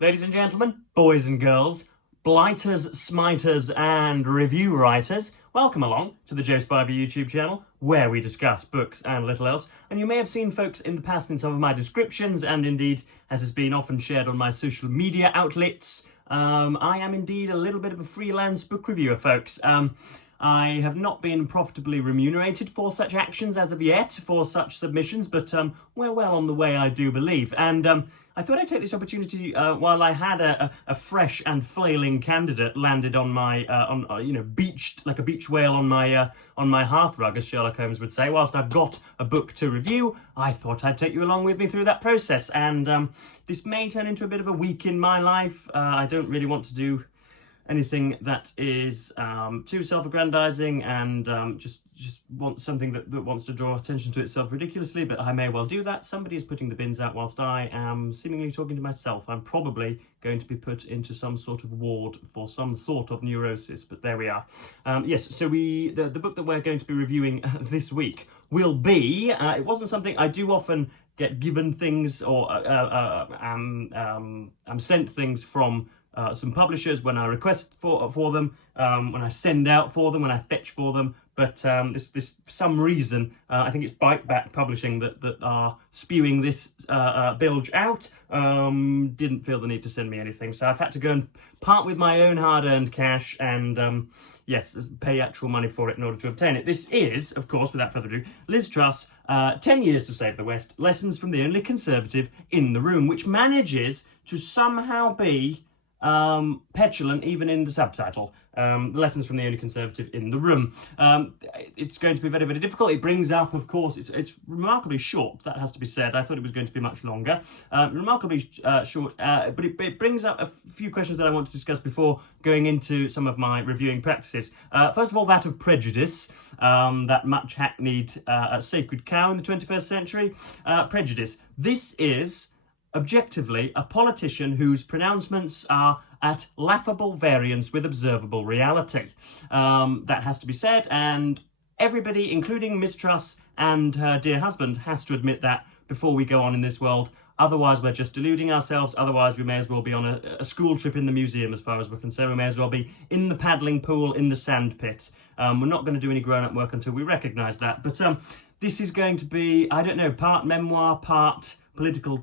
Ladies and gentlemen, boys and girls, blighters, smiters and review writers, welcome along to the Joe Spivey YouTube channel, where we discuss books and little else. And you may have seen folks in the past in some of my descriptions, and indeed, as has been often shared on my social media outlets, I am indeed a little bit of a freelance book reviewer, folks. I have not been profitably remunerated for such actions as of yet, for such submissions, but we're well on the way, I do believe. And I thought I'd take this opportunity while I had a fresh and flailing candidate landed on my, beached like a beach whale on my hearthrug, as Sherlock Holmes would say. Whilst I've got a book to review, I thought I'd take you along with me through that process. And this may turn into a bit of a week in my life. I don't really want to do anything that is too self-aggrandizing and just want something that wants to draw attention to itself ridiculously, but I may well do that. Somebody is putting the bins out whilst I am seemingly talking to myself. I'm probably going to be put into some sort of ward for some sort of neurosis, but there we are. Yes, so the book that we're going to be reviewing this week will be, it wasn't something I do often get given things or I'm sent things from some publishers when I request for them, when I send out for them, when I fetch for them. But this for some reason, I think it's Bite Back Publishing that are spewing this bilge out. Didn't feel the need to send me anything, so I've had to go and part with my own hard-earned cash and yes, pay actual money for it in order to obtain it. This is, of course, without further ado, Liz Truss, 10 Years to Save the West, Lessons from the Only Conservative in the Room, which manages to somehow be petulant even in the subtitle. Lessons from the Only Conservative in the Room. It's going to be very, very difficult. It brings up, of course, it's remarkably short, that has to be said. I thought it was going to be much longer. Remarkably short, but it brings up a few questions that I want to discuss before going into some of my reviewing practices. First of all, that of prejudice, that much hackneyed sacred cow in the 21st century. Prejudice. This is objectively a politician whose pronouncements are at laughable variance with observable reality. That has to be said, and everybody, including Miss Truss and her dear husband, has to admit that before we go on in this world. Otherwise, we're just deluding ourselves. Otherwise, we may as well be on a school trip in the museum, as far as we're concerned. We may as well be in the paddling pool, in the sand pit. We're not going to do any grown-up work until we recognise that. But this is going to be, I don't know, part memoir, part political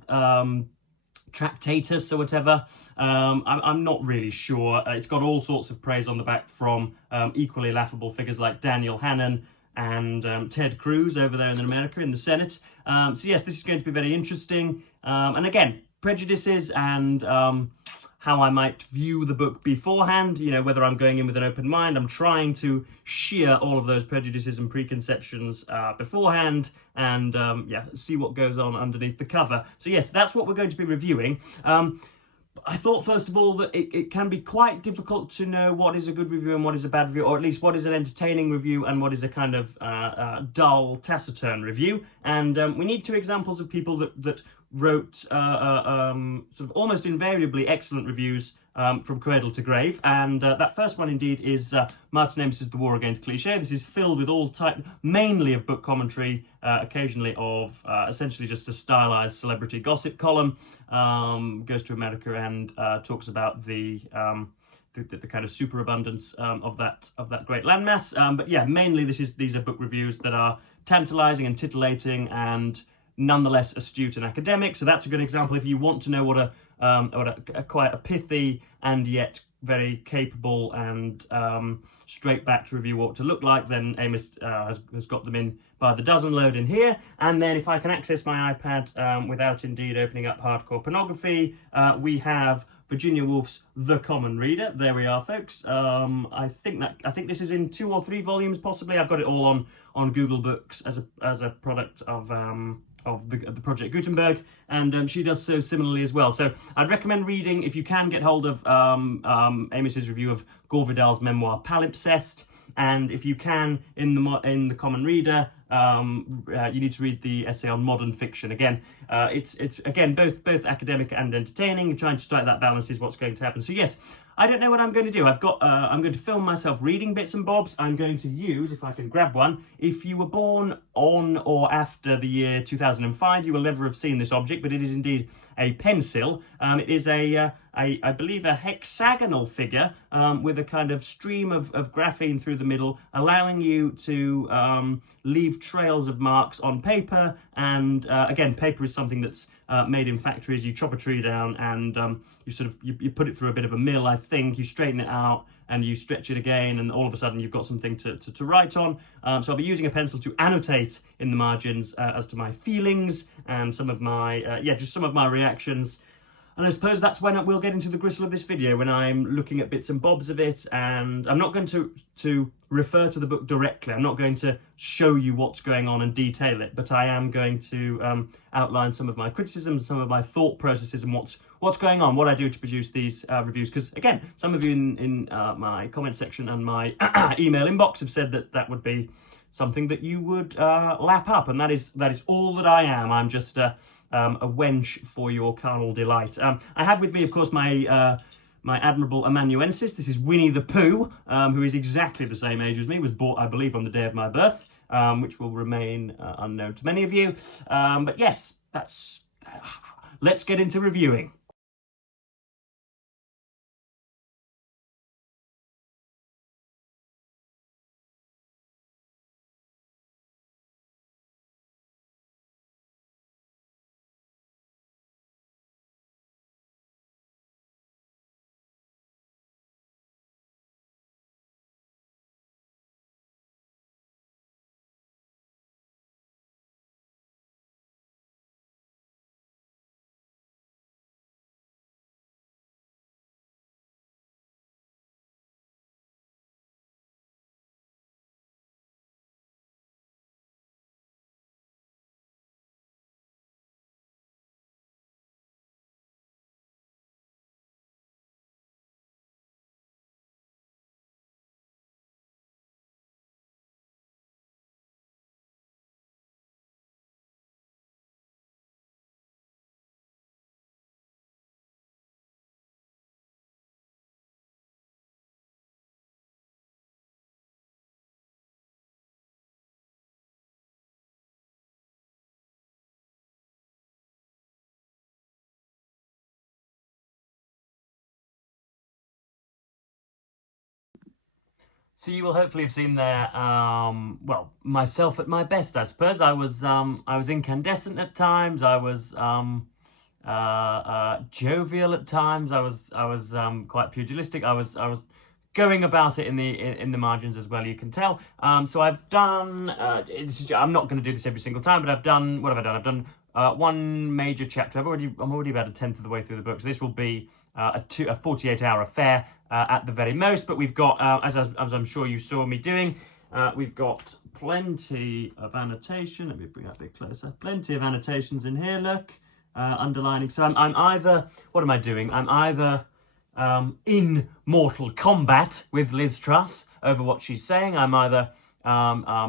tractatus or whatever. I'm not really sure. It's got all sorts of praise on the back from equally laughable figures like Daniel Hannan and Ted Cruz over there in America in the Senate. So yes, this is going to be very interesting. And again, prejudices and how I might view the book beforehand, you know, whether I'm going in with an open mind. I'm trying to shear all of those prejudices and preconceptions beforehand and, yeah, see what goes on underneath the cover. So yes, that's what we're going to be reviewing. I thought, first of all, that it can be quite difficult to know what is a good review and what is a bad review, or at least what is an entertaining review and what is a kind of dull, taciturn review. And we need two examples of people that wrote sort of almost invariably excellent reviews from cradle to grave, and that first one indeed is Martin Amos's The War Against Cliché. This is filled with all type, mainly of book commentary, occasionally of essentially just a stylized celebrity gossip column. Goes to America and talks about the kind of superabundance of that great landmass. But yeah, mainly these are book reviews that are tantalizing and titillating and nonetheless astute and academic. So that's a good example if you want to know what a quite a pithy and yet very capable and straight back to review ought to look like. Then Amos has got them in by the dozen load in here. And then if I can access my iPad without indeed opening up hardcore pornography, we have Virginia Woolf's The Common Reader. There we are, folks. I think this is in 2 or 3 volumes, possibly. I've got it all on Google Books as a product of the Project Gutenberg, and she does so similarly as well. So I'd recommend reading, if you can get hold of Amos's review of Gore Vidal's memoir Palimpsest, and if you can, in the Common Reader, you need to read the essay on modern fiction. Again, it's again both academic and entertaining. Trying to strike that balance is what's going to happen. So yes, I don't know what I'm going to do. I'm going to film myself reading bits and bobs. I'm going to use, if I can grab one, if you were born on or after the year 2005, you will never have seen this object, but it is indeed a pencil. It is I believe, a hexagonal figure with a kind of stream of graphene through the middle, allowing you to leave trails of marks on paper. And again, paper is something that's made in factories. You chop a tree down and you put it through a bit of a mill, I think. You straighten it out and you stretch it again, and all of a sudden you've got something to write on. So I'll be using a pencil to annotate in the margins as to my feelings and some of my, just some of my reactions. And I suppose that's when we'll get into the gristle of this video, when I'm looking at bits and bobs of it. And I'm not going to refer to the book directly. I'm not going to show you what's going on and detail it, but I am going to outline some of my criticisms, some of my thought processes, and what's going on, what I do to produce these reviews. Because again, some of you in my comment section and my email inbox have said that would be something that you would lap up, and that is all that I am. I'm just a wench for your carnal delight. I have with me, of course, my my admirable amanuensis. This is Winnie the Pooh, who is exactly the same age as me, was bought, I believe, on the day of my birth, which will remain unknown to many of you. But yes, let's get into reviewing. So you will hopefully have seen there, well, myself at my best, I suppose. I was incandescent at times. I was jovial at times. I was quite pugilistic. I was going about it in the margins as well. You can tell. So I've done. I'm not going to do this every single time, but I've done. What have I done? I've done one major chapter. I'm already about a tenth of the way through the book. So this will be a 48-hour affair at the very most. But we've got, as I'm sure you saw me doing, we've got plenty of annotation. Let me bring that a bit closer. Plenty of annotations in here. Look, underlining. So I'm either. What am I doing? I'm either in mortal combat with Liz Truss over what she's saying. I'm either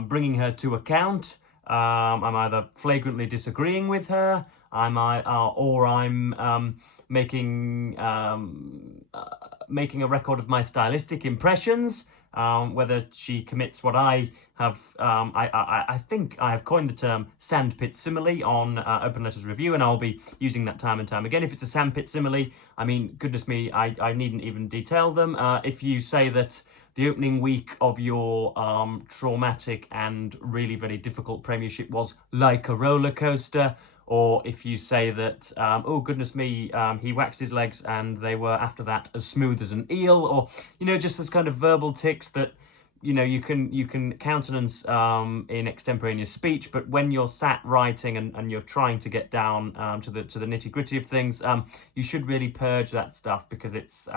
bringing her to account. I'm either flagrantly disagreeing with her. I'm making a record of my stylistic impressions. Whether she commits what I have, I think I have coined the term sandpit simile on Open Letters Review, and I'll be using that time and time again. If it's a sandpit simile, I mean, goodness me, I needn't even detail them. If you say that the opening week of your traumatic and really very difficult premiership was like a roller coaster, or if you say that, oh goodness me, he waxed his legs and they were after that as smooth as an eel, or just those kind of verbal tics that you can countenance in extemporaneous speech, but when you're sat writing and you're trying to get down to the nitty gritty of things, you should really purge that stuff, because it's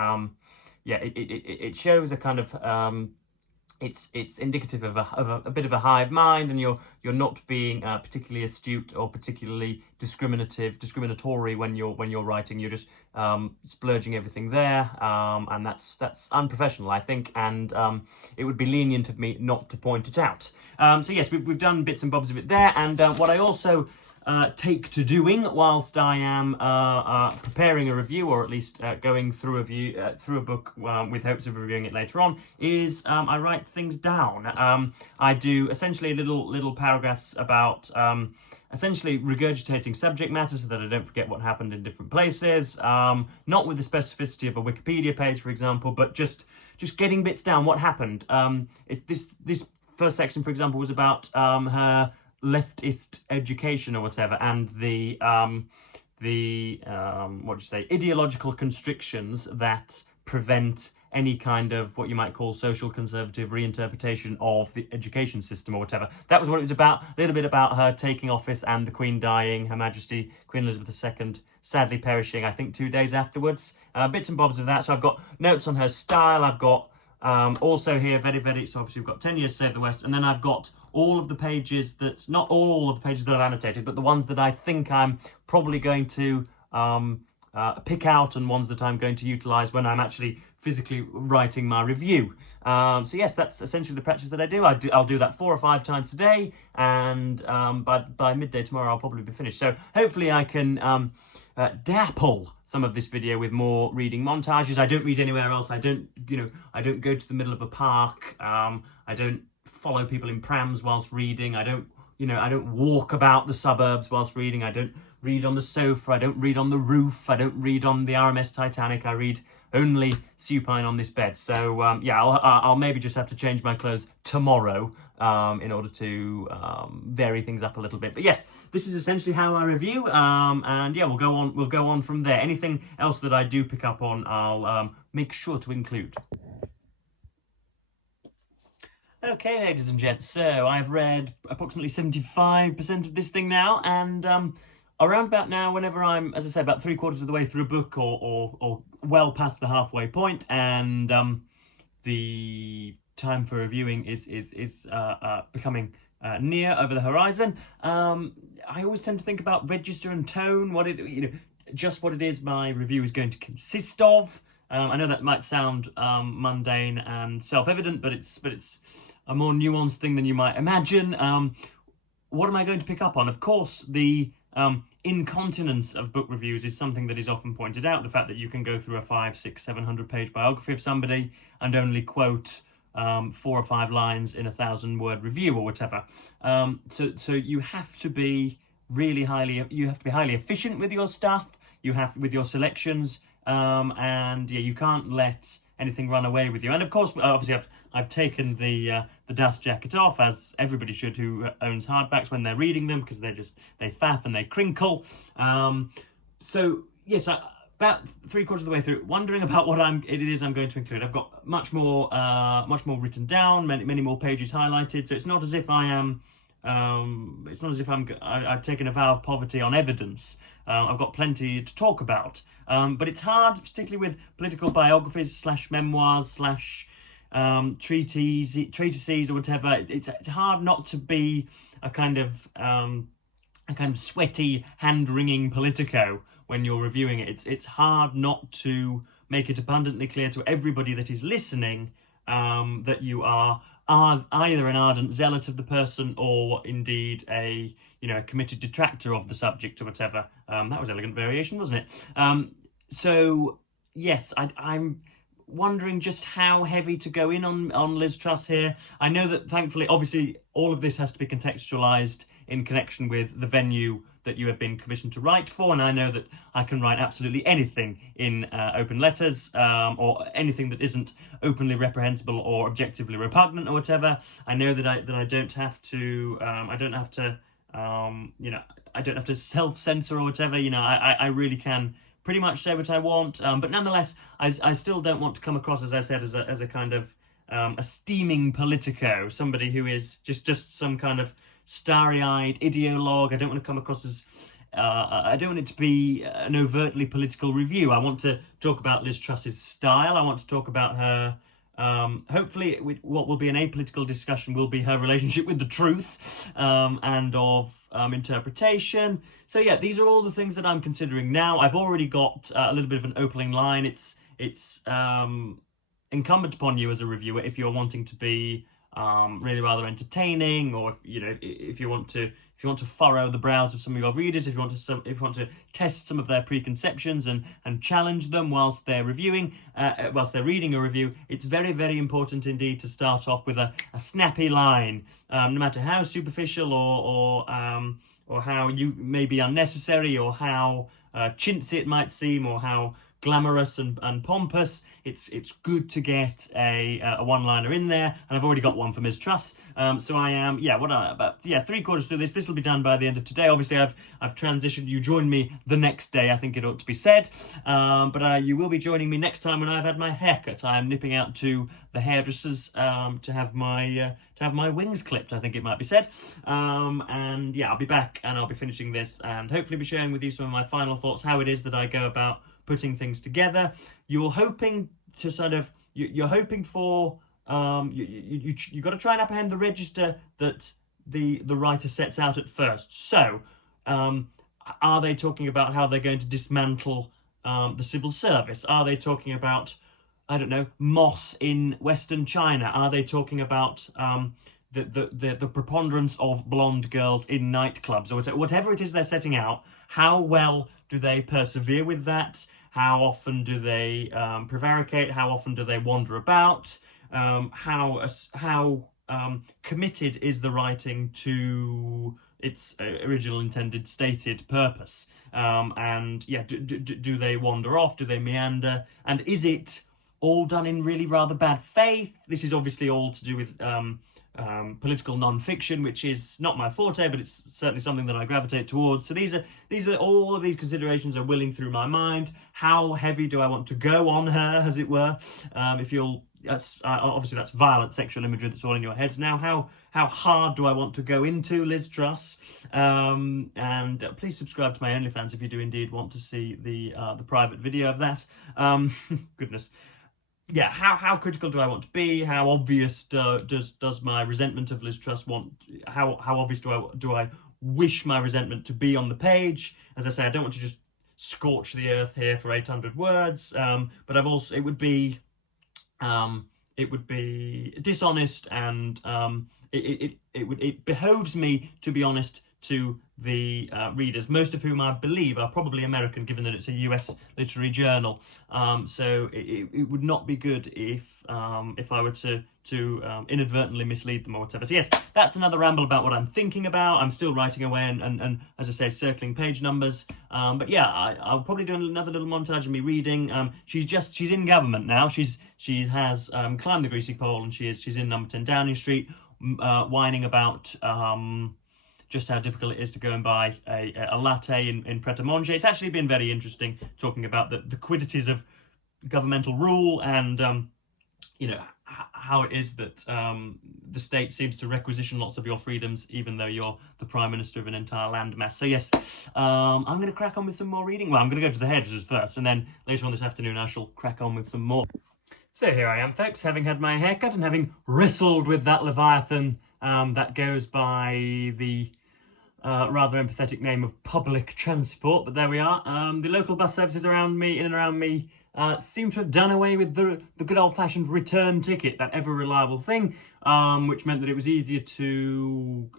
it shows a kind of it's indicative of a bit of a hive mind, and you're not being particularly astute or particularly discriminatory when you're writing. You're just splurging everything there, and that's unprofessional, I think, and it would be lenient of me not to point it out. So yes, we've done bits and bobs of it there, and what I also take to doing whilst I am preparing a review, or at least going through a book with hopes of reviewing it later on, is I write things down. I do essentially little paragraphs about essentially regurgitating subject matter so that I don't forget what happened in different places. Not with the specificity of a Wikipedia page, for example, but just getting bits down. What happened? This first section, for example, was about her leftist education or whatever, and the what do you say, ideological constrictions that prevent any kind of what you might call social conservative reinterpretation of the education system or whatever. That was what it was about. A little bit about her taking office and the Queen dying, Her Majesty Queen Elizabeth II sadly perishing, I think 2 days afterwards. Bits and bobs of that. So I've got notes on her style. I've got also here, so obviously we've got 10 years to save the West, and then I've got all of the pages that, not all of the pages that I've annotated, but the ones that I think I'm probably going to pick out, and ones that I'm going to utilise when I'm actually physically writing my review. So yes, that's essentially the practice that I do. I'll do that 4 or 5 times today, and by midday tomorrow I'll probably be finished. So hopefully I can dapple some of this video with more reading montages. I don't read anywhere else. I don't go to the middle of a park. I don't follow people in prams whilst reading. I don't walk about the suburbs whilst reading. I don't read on the sofa. I don't read on the roof. I don't read on the RMS Titanic. I read only supine on this bed. So yeah, I'll maybe just have to change my clothes tomorrow in order to vary things up a little bit. But yes, this is essentially how I review, and yeah, we'll go on from there. Anything else that I do pick up on, I'll make sure to include. Okay, ladies and gents, so I've read approximately 75% of this thing now, and around about now, whenever I'm, as I say, about 3/4 of the way through a book, or well past the halfway point, and the time for reviewing is becoming near, over the horizon, I always tend to think about register and tone, just what it is my review is going to consist of. I know that might sound mundane and self-evident, but it's a more nuanced thing than you might imagine. What am I going to pick up on? Of course, the incontinence of book reviews is something that is often pointed out. The fact that you can go through a 500, 600, 700 page biography of somebody and only quote 4 or 5 lines in a 1,000-word review or whatever. So you have to be highly efficient with your stuff. With your selections. And yeah, you can't let anything run away with you. And of course, obviously, I've taken the dust jacket off, as everybody should who owns hardbacks when they're reading them, because they faff and they crinkle. So yes, about 3/4 of the way through, wondering about what it is I'm going to include. I've got much more written down, many more pages highlighted. So it's not as if I am. It's not as if I've taken a vow of poverty on evidence. I've got plenty to talk about, but it's hard, particularly with political biographies / memoirs / treatises or whatever. It's hard not to be a kind of sweaty, hand-wringing politico when you're reviewing it. It's hard not to make it abundantly clear to everybody that is listening that you are either an ardent zealot of the person, or indeed a committed detractor of the subject or whatever. That was elegant variation, wasn't it? So yes, I'm wondering just how heavy to go in on Liz Truss here. I know that thankfully, obviously, all of this has to be contextualised in connection with the venue that you have been commissioned to write for, and I know that I can write absolutely anything in open letters, or anything that isn't openly reprehensible or objectively repugnant or whatever. I know that I don't have to I don't have to self-censor or whatever. I really can pretty much say what I want, but nonetheless, I still don't want to come across, as I said, as a kind of a steaming politico, somebody who is just some kind of starry-eyed ideologue. I don't want to come across as I don't want it to be an overtly political review. I want to talk about Liz Truss's style. I want to talk about her hopefully what will be an apolitical discussion will be her relationship with the truth, and of interpretation. So yeah, these are all the things that I'm considering now. I've already got a little bit of an opening line. It's incumbent upon you as a reviewer, if you're wanting to be really rather entertaining, or if you want to furrow the brows of some of your readers, if you want to test some of their preconceptions and challenge them whilst they're reviewing, whilst they're reading a review, it's very, very important indeed to start off with a snappy line, no matter how superficial or how you may be unnecessary, or how chintzy it might seem, or how glamorous and pompous. It's good to get a one-liner in there, and I've already got one for Ms. Truss. So I am about 3/4 through this. This will be done by the end of today. Obviously, I've transitioned. You join me the next day, I think it ought to be said. But you will be joining me next time when I've had my haircut. I am nipping out to the hairdressers to have my wings clipped, I think it might be said. And yeah, I'll be back and I'll be finishing this and hopefully be sharing with you some of my final thoughts, how it is that I go about putting things together. You're hoping to you're hoping for you got to try and apprehend the register that the writer sets out at first. So are they talking about how they're going to dismantle the civil service? Are they talking about, I don't know, moss in Western China? Are they talking about the preponderance of blonde girls in nightclubs, or whatever it is they're setting out? How well do they persevere with that? How often do they prevaricate? How often do they wander about? How committed is the writing to its original intended stated purpose? And yeah, do they wander off? Do they meander? And is it all done in really rather bad faith? This is obviously all to do with political non-fiction, which is not my forte, but it's certainly something that I gravitate towards. So these are all of these considerations are willing through my mind. How heavy do I want to go on her, as it were? Obviously that's violent sexual imagery that's all in your heads now. How hard do I want to go into Liz Truss? And please subscribe to my OnlyFans if you do indeed want to see the private video of that. Goodness. Yeah, how critical do I want to be? How obvious does my resentment of Liz Truss want? How obvious do I wish my resentment to be on the page? As I say, I don't want to just scorch the earth here for 800 words. But it would be dishonest, and it behoves me to be honest to the readers, most of whom I believe are probably American, given that it's a US literary journal. So it would not be good if I were to inadvertently mislead them or whatever. So yes, that's another ramble about what I'm thinking about. I'm still writing away and as I say, circling page numbers. But yeah, I'll probably do another little montage of me reading. She's in government now. She has climbed the greasy pole, and she's in number 10 Downing Street, whining about just how difficult it is to go and buy a latte in Pret-a-Manger. It's actually been very interesting talking about the quiddities of governmental rule, and how it is that the state seems to requisition lots of your freedoms, even though you're the Prime Minister of an entire landmass. So yes, I'm going to crack on with some more reading. Well, I'm going to go to the hairdressers first, and then later on this afternoon I shall crack on with some more. So here I am, folks, having had my haircut and having wrestled with that Leviathan that goes by the rather empathetic name of public transport, but there we are. The local bus services in and around me seem to have done away with the good old-fashioned return ticket, that ever-reliable thing, which meant that it was easier to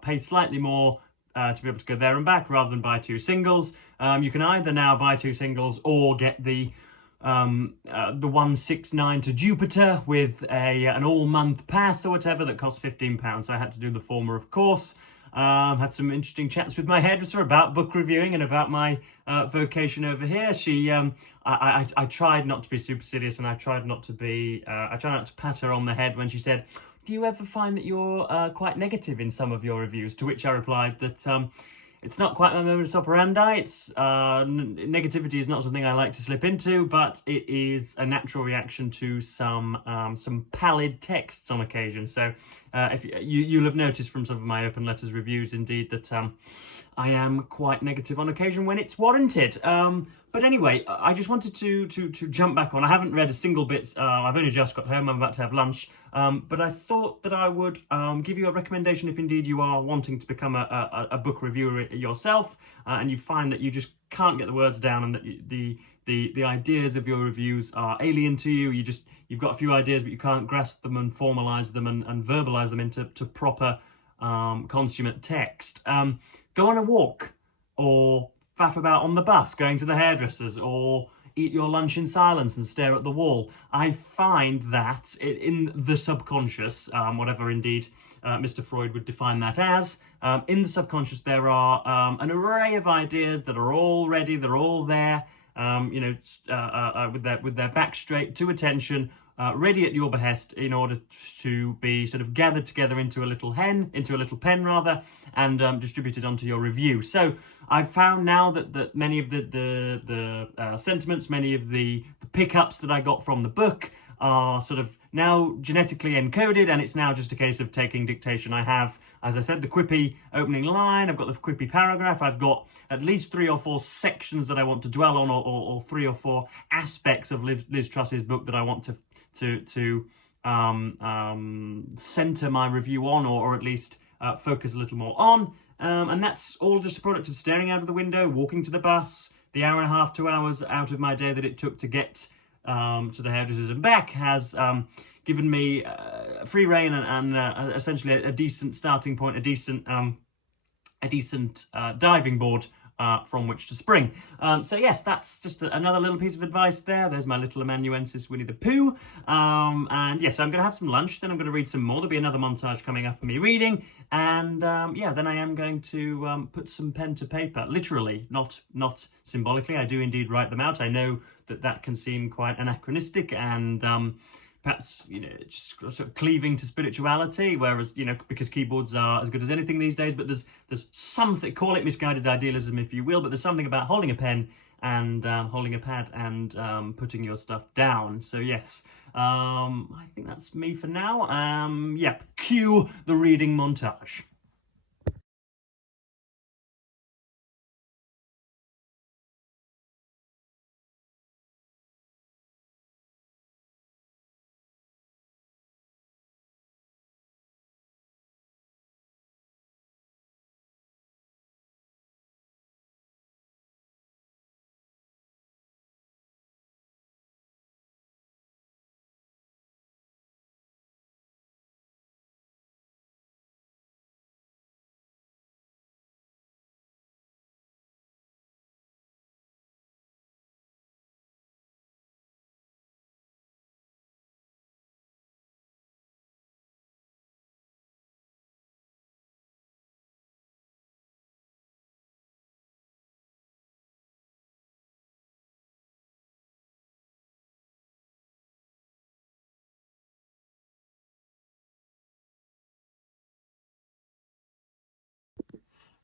pay slightly more to be able to go there and back rather than buy 2 singles. You can either now buy 2 singles or get the 169 to Jupiter with an all-month pass or whatever that costs £15. So I had to do the former, of course. Had some interesting chats with my hairdresser about book reviewing and about my vocation over here. I tried not to be supercilious, and I tried not to pat her on the head when she said, "Do you ever find that you're quite negative in some of your reviews?" To which I replied that it's not quite my modus operandi. Negativity is not something I like to slip into, but it is a natural reaction to some pallid texts on occasion. So if you'll have noticed from some of my open letters reviews, indeed, that I am quite negative on occasion when it's warranted. But anyway, I just wanted to jump back on. I haven't read a single bit. I've only just got home. I'm about to have lunch. But I thought that I would give you a recommendation if indeed you are wanting to become a book reviewer yourself, and you find that you just can't get the words down, and that the ideas of your reviews are alien to you. You've got a few ideas, but you can't grasp them and formalize them and verbalize them into proper consummate text. Go on a walk, or faff about on the bus, going to the hairdressers, or eat your lunch in silence and stare at the wall. I find that in the subconscious, whatever indeed Mr. Freud would define that as, in the subconscious there are an array of ideas that are all ready, they're all there, with their back straight to attention, ready at your behest in order to be sort of gathered together into a little pen and distributed onto your review. So I've found now that many of the sentiments, many of the pickups that I got from the book are sort of now genetically encoded, and it's now just a case of taking dictation. I have, as I said, the quippy opening line, I've got the quippy paragraph, I've got at least 3 or 4 sections that I want to dwell on, or 3 or 4 aspects of Liz Truss's book that I want to center my review on, or at least focus a little more on, and that's all just a product of staring out of the window, walking to the bus, the hour and a half, 2 hours out of my day that it took to get to the hairdressers and back has given me free rein and essentially a decent starting point, a decent diving board from which to spring. So yes, that's just another little piece of advice there. There's my little amanuensis Winnie the Pooh. And yes, I'm going to have some lunch, then I'm going to read some more. There'll be another montage coming up for me reading. And yeah, then I am going to put some pen to paper, literally, not symbolically. I do indeed write them out. I know that can seem quite anachronistic and perhaps, just sort of cleaving to spirituality, whereas, because keyboards are as good as anything these days, but there's something, call it misguided idealism if you will, but there's something about holding a pen and holding a pad and putting your stuff down. So yes, I think that's me for now. Yeah, cue the reading montage.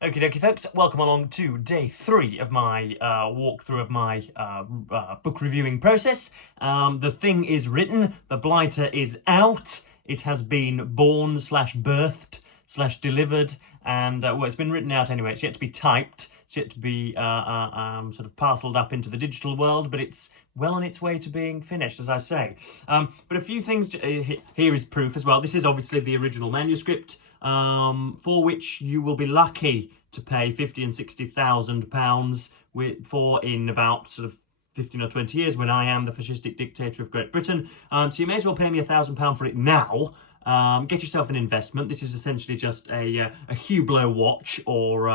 Okie dokie folks, welcome along to day 3 of my walkthrough of my book reviewing process. The thing is written, the blighter is out, it has been born / birthed / delivered, and well, it's been written out anyway. It's yet to be typed, it's yet to be sort of parcelled up into the digital world, but it's well on its way to being finished, as I say. But a few things, here is proof as well. This is obviously the original manuscript, for which you will be lucky to pay £50,000 and £60,000 for in about sort of 15 or 20 years, when I am the fascistic dictator of Great Britain. So you may as well pay me £1,000 for it now. Get yourself an investment. This is essentially just a Hublot watch, or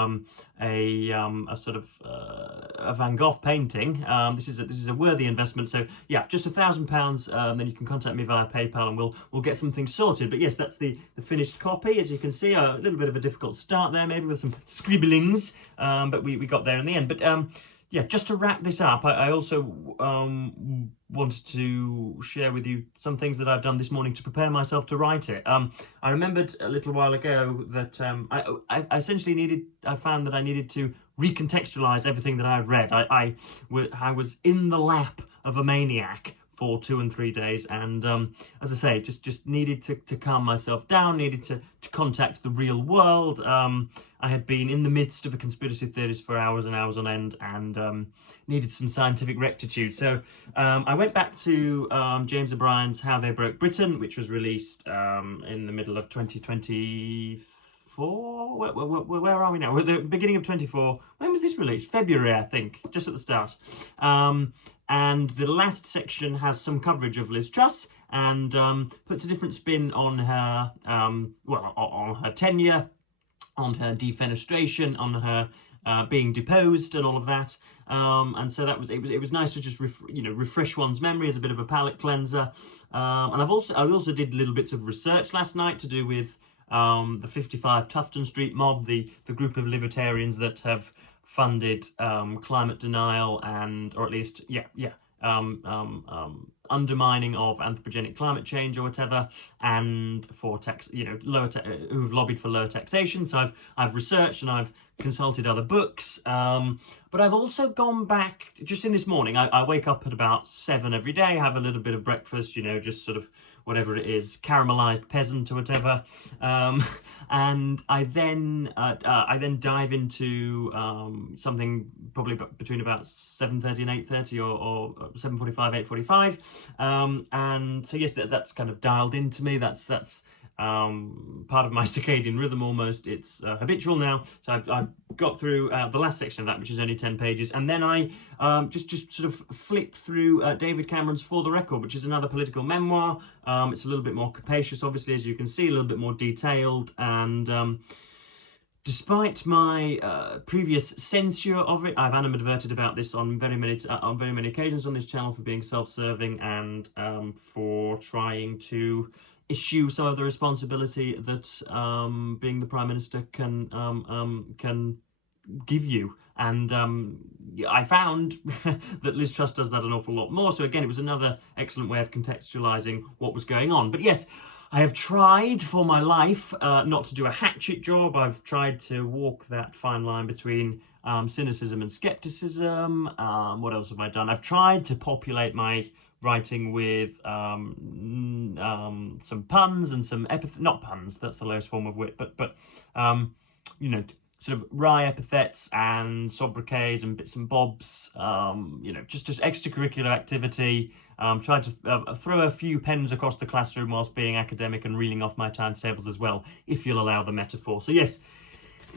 a sort of a Van Gogh painting. This is a worthy investment. So yeah, just £1,000. Then you can contact me via PayPal, and we'll get something sorted. But yes, that's the finished copy. As you can see, a little bit of a difficult start there, maybe with some scribblings, but we got there in the end. But yeah, just to wrap this up, I also wanted to share with you some things that I've done this morning to prepare myself to write it. I remembered a little while ago that I essentially I found that I needed to recontextualize everything that I had read. I was in the lap of a maniac for 2 and 3 days, and as I say, just needed to calm myself down, needed to contact the real world. I had been in the midst of a conspiracy theorist for hours and hours on end, and needed some scientific rectitude. So I went back to James O'Brien's How They Broke Britain, which was released in the middle of 2023, 24. Where are we now? We're at the beginning of 24. When was this released? February, I think, just at the start. And the last section has some coverage of Liz Truss and puts a different spin on her, on her tenure, on her defenestration, on her being deposed, and all of that. And so it was nice to just refresh one's memory as a bit of a palate cleanser. And I also did little bits of research last night to do with the 55 Tufton Street mob, the group of libertarians that have funded climate denial or at least undermining of anthropogenic climate change or whatever, and for who've lobbied for lower taxation. So I've researched and I've consulted other books, but I've also gone back just in this morning. I wake up at about 7 every day, have a little bit of breakfast, just sort of whatever it is, caramelized peasant or whatever, and I then dive into something probably between about 7:30 and 8:30 or 7:45, 8:45, and so yes, that's kind of dialed into me. That's part of my circadian rhythm almost. It's habitual now. So I've got through the last section of that, which is only 10 pages, and then I just sort of flipped through David Cameron's For the Record, which is another political memoir. It's a little bit more capacious, obviously, as you can see, a little bit more detailed, and despite my previous censure of it, I've animadverted about this on very many occasions on this channel for being self-serving and for trying to issue some of the responsibility that being the Prime Minister can give you. And I found that Liz Truss does that an awful lot more. So again, it was another excellent way of contextualising what was going on. But yes, I have tried for my life not to do a hatchet job. I've tried to walk that fine line between cynicism and skepticism. What else have I done? I've tried to populate my writing with some puns and some not puns, that's the lowest form of wit, but sort of wry epithets and sobriquets and bits and bobs, just extracurricular activity. Tried to throw a few pens across the classroom whilst being academic and reeling off my timetables as well, if you'll allow the metaphor. So yes,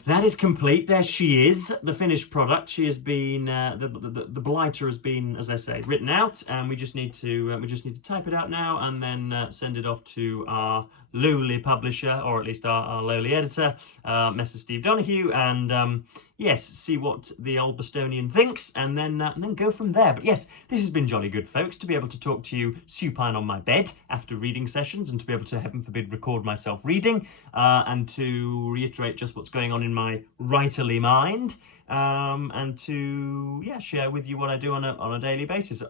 that is complete. There she is, the finished product. She has been the blighter has been, as I say, written out, and we just need to type it out now and then send it off to our lowly publisher, or at least our lowly editor, Mr. Steve Donoghue, and yes, see what the old Bostonian thinks, and then go from there. But yes, this has been jolly good, folks, to be able to talk to you supine on my bed after reading sessions, and to be able to, heaven forbid, record myself reading, and to reiterate just what's going on in my writerly mind, and to share with you what I do on a daily basis.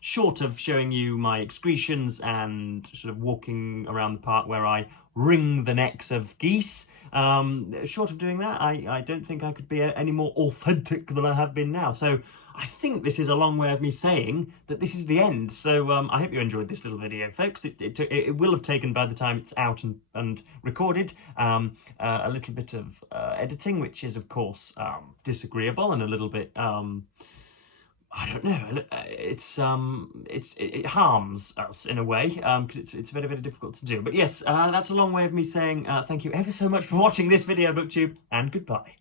Short of showing you my excretions and sort of walking around the park where I wring the necks of geese. Short of doing that, I don't think I could be any more authentic than I have been now. So I think this is a long way of me saying that this is the end. So I hope you enjoyed this little video, folks. It will have taken, by the time it's out and recorded, a little bit of editing, which is of course disagreeable and a little bit I don't know. It harms us in a way, because it's very, very difficult to do. But yes, that's a long way of me saying thank you ever so much for watching this video, BookTube, and goodbye.